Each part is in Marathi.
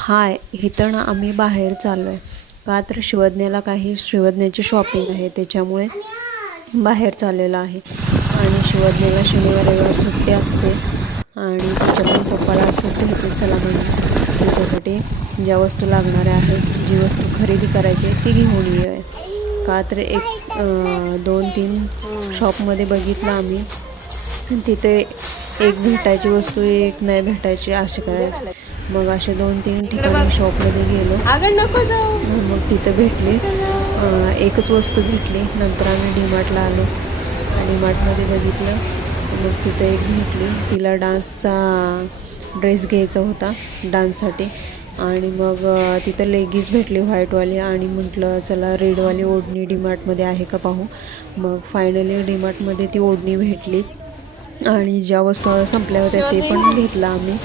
हाय इथं ना आम्ही बाहेर चाललो आहे का तर शिवज्ञाला काही शिवज्ञाची शॉपिंग आहे त्याच्यामुळे बाहेर चाललेलं आहे. आणि शिवज्ञाला शनिवार रविवार सुट्टी असते. आणि तिच्या पण पप्पाला सुट्टी होते चला म्हणून त्याच्यासाठी ज्या वस्तू लागणाऱ्या आहेत जी वस्तू खरेदी करायची आहे ती घेऊन ये का तर एक दोन तीन शॉपमध्ये बघितलं आम्ही. तिथे एक भेटायची वस्तू एक नाही भेटायची असे करायचे. मग असे दोन तीन ठिकाणी शॉपमध्ये गेलो. मग तिथं भेटली. एकच वस्तू भेटली. नंतर आम्ही डीमार्टला आलो. डीमार्टमध्ये बघितलं. मग तिथं एक भेटली. तिला डान्सचा ड्रेस घ्यायचा होता डान्ससाठी. आणि मग तिथं लेगीज भेटली व्हाईटवाली आणि म्हटलं चला रेडवाली ओढणी डीमार्टमध्ये आहे का पाहू. मग फायनली डीमार्टमध्ये ती ओढणी भेटली. आणि ज्या वस्तू संपल्या होत्या ते पण घेतलं आम्ही.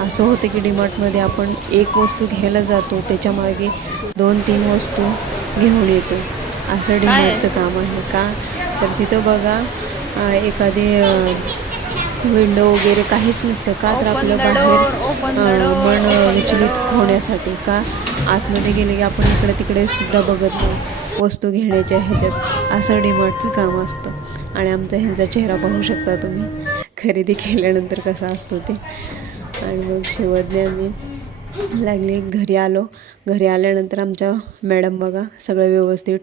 असं होतं की डीमार्टमध्ये आपण एक वस्तू घ्यायला जातो त्याच्यामागे दोन तीन वस्तू घेऊन येतो. असं डीमार्टचं काम आहे का? तर तिथं बघा एखादी विंडो वगैरे काहीच नसतं का? तर आपलं बाहेर मन विचलित होण्यासाठी का? आतमध्ये गेले की आपण इकडे तिकडे सुद्धा बघत नाही वस्तू घेण्याच्या ह्याच्यात. असं डीमार्टचं काम असतं. आणि आमचा ह्यांचा चेहरा पाहू शकता तुम्ही. खरेदी केल्यानंतर कसा असतो ते. आणि मग शेवटने आम्ही लागली घरी आलो. घरी आल्यानंतर आमच्या मॅडम बघा सगळं व्यवस्थित